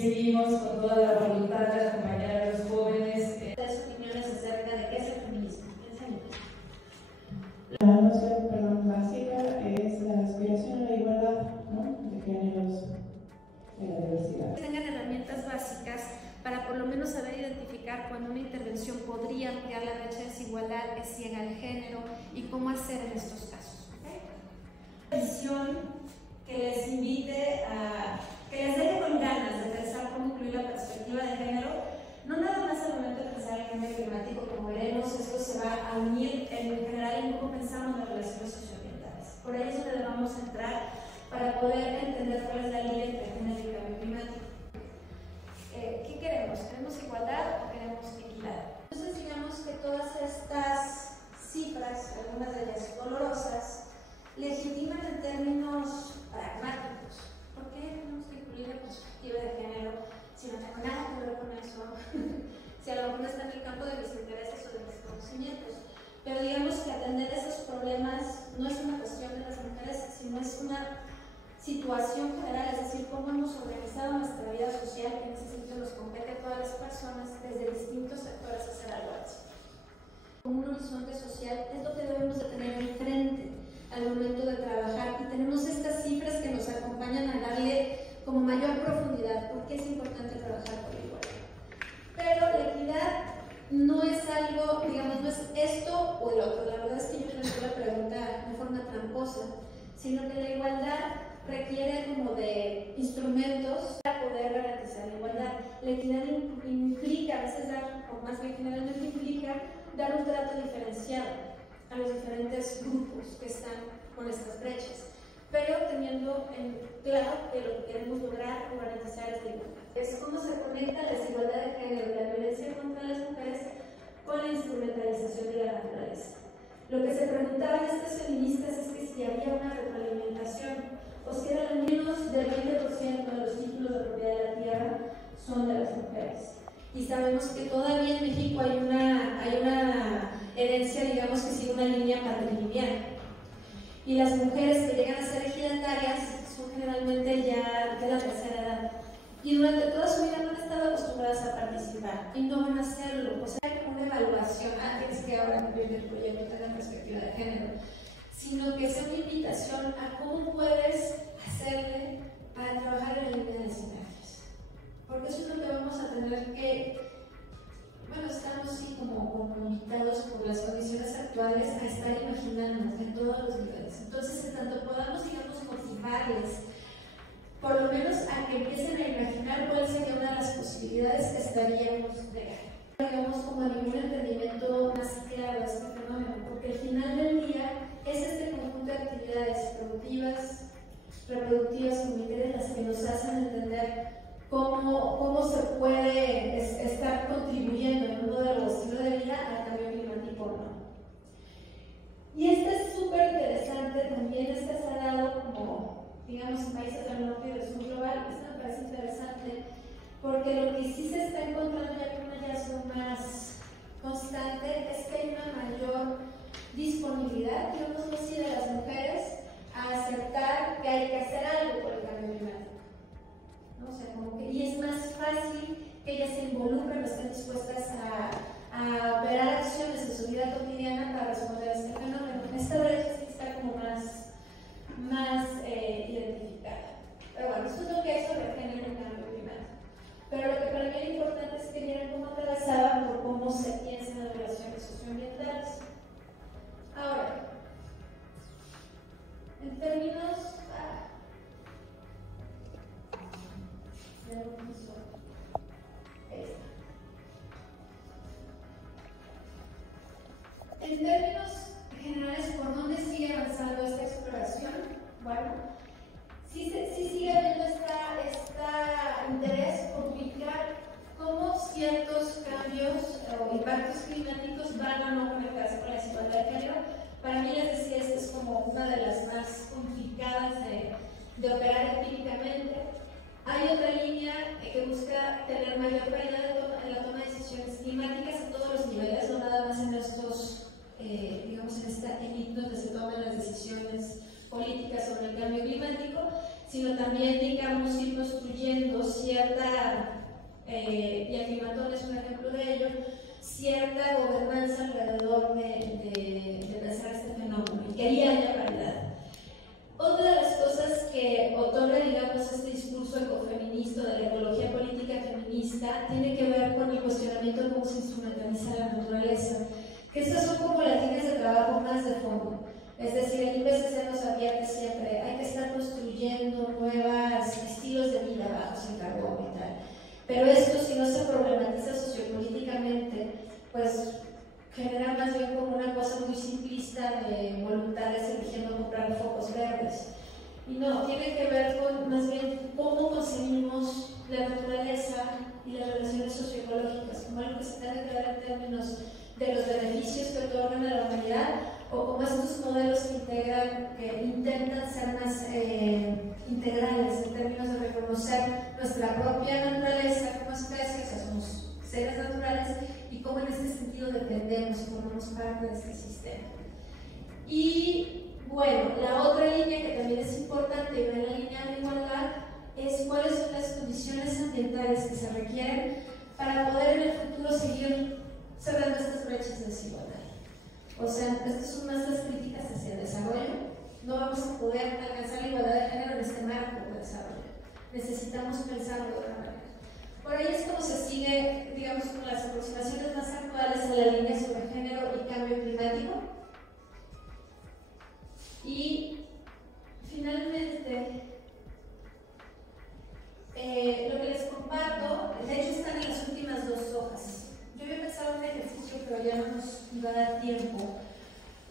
seguimos con toda la voluntad de acompañar a los jóvenes. ¿Sus opiniones acerca de qué es el feminismo? La noción básica es la aspiración a la igualdad, ¿no?, de géneros en la diversidad. Tengan herramientas básicas para por lo menos saber identificar cuando una intervención podría ampliar la brecha de desigualdad que ciega el género y cómo hacer en estos casos. Visión que les invite que les deje con ganas de pensar cómo incluir la perspectiva de género, no nada más al momento de pensar en el cambio climático, como veremos, esto se va a unir en general en cómo pensamos las relaciones socioambientales. Por ahí es donde debamos entrar para poder entender cuál es la línea entre género y cambio climático. ¿Qué queremos? ¿Queremos igualdad o queremos equidad? Entonces digamos que todas estas cifras, algunas de ellas dolorosas, legitiman en términos pragmáticos. ¿Por qué tenemos que incluir la perspectiva de género si no tengo nada que ver con eso? Si a lo mejor no está en el campo de mis intereses o de mis conocimientos. Pero digamos que atender esos problemas no es una cuestión de las mujeres, sino es una situación general, es decir, cómo hemos organizado nuestra vida social, que en ese sentido nos compete a todas las personas desde distintos sectores hacer algo así. Como un horizonte social es lo que debemos de tener enfrente al momento de trabajar, y tenemos estas cifras que nos acompañan a darle como mayor profundidad porque es importante trabajar por igualdad. Pero la equidad no es algo, digamos, no es esto o el otro. La verdad es que yo planteé la pregunta de forma tramposa, sino que la igualdad requiere como de instrumentos para poder garantizar la igualdad. La equidad implica, a veces dar, o más bien generalmente implica, dar un trato diferenciado a los diferentes grupos que están con estas brechas, pero teniendo en claro que lo que queremos lograr o garantizar es la igualdad. Es cómo se conecta la desigualdad de género y la violencia contra las mujeres con la instrumentalización de la naturaleza. Lo que se preguntaban estas feministas es que si había una retroalimentación, o si era al menos del 20% de los títulos de propiedad de la tierra son de las mujeres. Y sabemos que todavía en México hay una herencia, digamos que sigue una línea patrilineal. Y las mujeres que llegan a ser ejidatarias son generalmente ya de la tercera edad. Y durante toda su vida no han estado acostumbradas a participar y no van a hacerlo. O sea, hay como una evaluación antes que ahora incluir el proyecto tenga perspectiva de género, sino que sea una invitación a cómo puedes hacerle para trabajar en la línea de sinergias. Porque eso es lo que vamos a tener que, bueno, estamos así como invitados por las condiciones actuales a estar imaginando en todos los niveles. Entonces, en tanto podamos, digamos, motivarles, por lo menos a que empiecen a imaginar cuál sería una de las posibilidades que estaríamos de digamos, como a ningún emprendimiento más claro este fenómeno, porque al final del día es este conjunto de actividades productivas, reproductivas, comunitarias, las que nos hacen entender cómo se puede estar contribuyendo en uno de los estilos de vida al cambio climático o no. Y este es súper interesante también, este se ha dado como, digamos, en países del norte y del sur global. Esto me parece interesante porque lo que sí se está encontrando ya con un hallazgo más constante es que hay una mayor disponibilidad, digamos así, de las mujeres a aceptar que hay que hacer algo por el cambio climático, ¿no? O sea, como que, y es más fácil que ellas se involucren, estén dispuestas a operar acciones en su vida cotidiana para responder a este fenómeno. Esta brecha sí está como más identificada. Pero bueno, esto es lo que es sobre género y cambio climático. Pero lo que para mí es importante es que vieran cómo atravesaba por cómo se piensa en las relaciones socioambientales. Ahora, en términos en términos generales, ¿por dónde sigue avanzando esta exploración? Bueno, sí sigue habiendo este interés por ubicar cómo ciertos cambios o impactos climáticos van o no conectarse con la desigualdad de género. Para mí, les decía, esta es como una de las más complicadas de operar empíricamente. Hay otra línea que busca tener mayor paridad en la toma de decisiones climáticas a todos los niveles, no nada más en estos, digamos, en esta élite donde se toman las decisiones políticas sobre el cambio climático, sino también, digamos, ir construyendo cierta y Afirmatón es un ejemplo de ello, cierta gobernanza alrededor de pensar este fenómeno, y quería haya paridad. Otra de las cosas que otorga, digamos, este discurso ecofeminista, de la ecología política feminista, tiene que ver con el cuestionamiento de cómo se instrumentaliza la naturaleza, que estas son como las líneas de trabajo más de fondo. Es decir, el IPCC nos advierte siempre, hay que estar construyendo nuevos estilos de vida bajos en carbono y tal. Pero esto, si no se problematiza sociopolíticamente, pues genera más bien como una cosa muy simplista de voluntades eligiendo comprar focos verdes. Y no, tiene que ver con más bien cómo concebimos la naturaleza y las relaciones socioecológicas, como algo que se tiene que ver en términos de los beneficios que otorgan a la humanidad, o como estos modelos que intentan ser más integrales en términos de reconocer nuestra propia naturaleza como especie, o sea, somos seres naturales, y cómo en este sentido dependemos y formamos parte de este sistema. Y bueno, la otra línea que también es importante y va en la línea de igualdad es cuáles son las condiciones ambientales que se requieren para poder en el futuro seguir cerrando estas brechas de desigualdad. O sea, estas son nuestras críticas hacia el desarrollo. No vamos a poder alcanzar la igualdad de género en este marco de desarrollo. Necesitamos pensarlo de otra manera. Por ahí es como se sigue, digamos, con las aproximaciones más actuales a la línea sobre género y cambio climático. Y finalmente, lo que les comparto, de hecho están en las últimas dos hojas. Yo había pensado en un ejercicio, pero ya no nos iba a dar tiempo.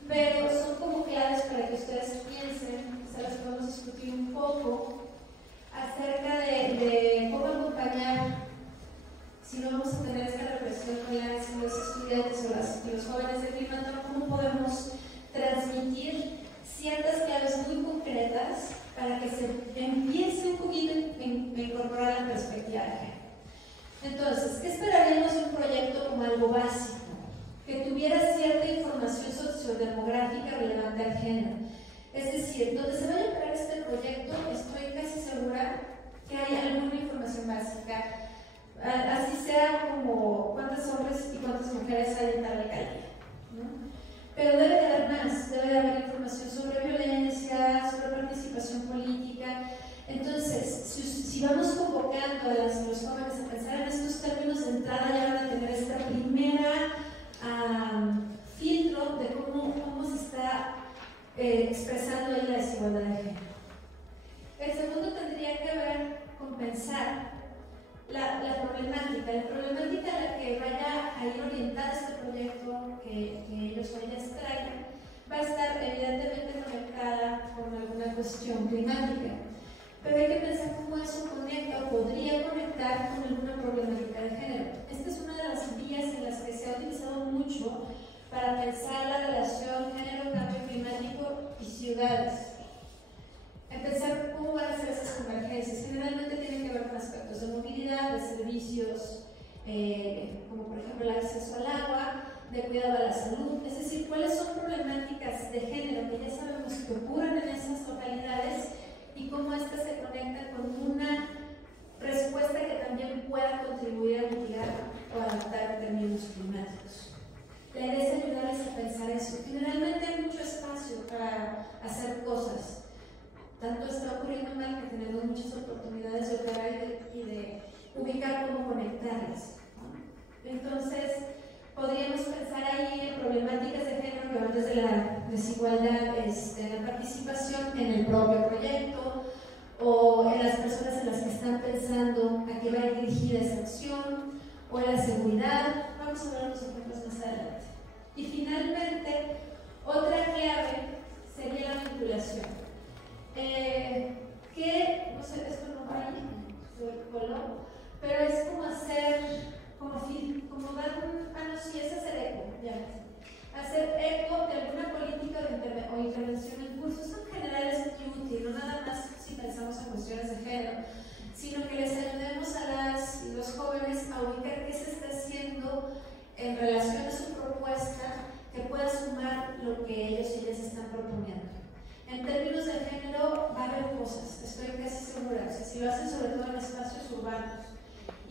Pero son como claves para que ustedes piensen, se las podemos discutir un poco, acerca de cómo acompañar, si no vamos a tener esta reflexión con los estudiantes o los jóvenes de Climaton, cómo podemos transmitir ciertas claves muy concretas para que se empiece un poquito a incorporar la perspectiva de género. Entonces, ¿qué esperaríamos de un proyecto como algo básico? Que tuviera cierta información sociodemográfica relevante al género. Es decir, donde se vaya a operar este proyecto, estoy casi segura que hay alguna información básica, así sea como cuántos hombres y cuántas mujeres hay en tal alcaldía, ¿no? Pero debe de haber más, debe de haber información sobre violencia, sobre participación política. Entonces, si vamos convocando a los jóvenes a pensar en estos términos de entrada, ya van a tener esta primera filtro de cómo se está expresando ahí la desigualdad de género. El segundo tendría que ver con pensar la problemática a la que vaya a ir orientada este proyecto que ellos o ellas traigan, va a estar evidentemente conectada con alguna cuestión climática. Pero hay que pensar cómo eso conecta o podría conectar con alguna problemática de género. Esta es una de las vías en las que se ha utilizado mucho para pensar la relación género, cambio climático y ciudades. En pensar cómo van a ser esas convergencias. Generalmente tienen que ver con aspectos de movilidad, de servicios, como por ejemplo el acceso al agua, de cuidado a la salud. Es decir, cuáles son problemáticas de género que ya sabemos que ocurren en esas localidades y cómo éstas se conectan con una respuesta que también pueda contribuir a mitigar o adaptar términos climáticos. La idea es ayudarles a pensar eso. Generalmente hay mucho espacio para hacer cosas. Tanto está ocurriendo mal que tenemos muchas oportunidades de operar y de ubicar cómo conectarlas, ¿no? Entonces, podríamos pensar ahí en problemáticas de género que van desde la desigualdad de la participación en el propio proyecto o en las personas en las que están pensando a qué va dirigida esa acción, o en la seguridad. Vamos a ver los ejemplos más adelante. Y finalmente, otra clave sería la vinculación. Que, no sé, esto no va ahí, se coló, pero es como hacer, como dar un, no, sí, es hacer eco, ya. Hacer eco de alguna política o intervención en curso. Esto en general es muy útil, no nada más si pensamos en cuestiones de género, sino que les ayudemos a las y los jóvenes a ubicar qué se está haciendo en relación a su propuesta que pueda sumar lo que ellos y ellas están proponiendo. En términos de género va a haber cosas, estoy casi segura, o sea, si lo hacen sobre todo en espacios urbanos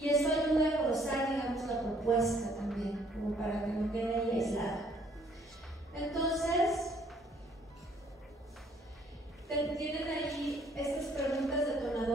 Y eso ayuda a cruzar, digamos, la propuesta también, como para que no quede ahí aislada. Entonces, tienen ahí estas preguntas detonadoras.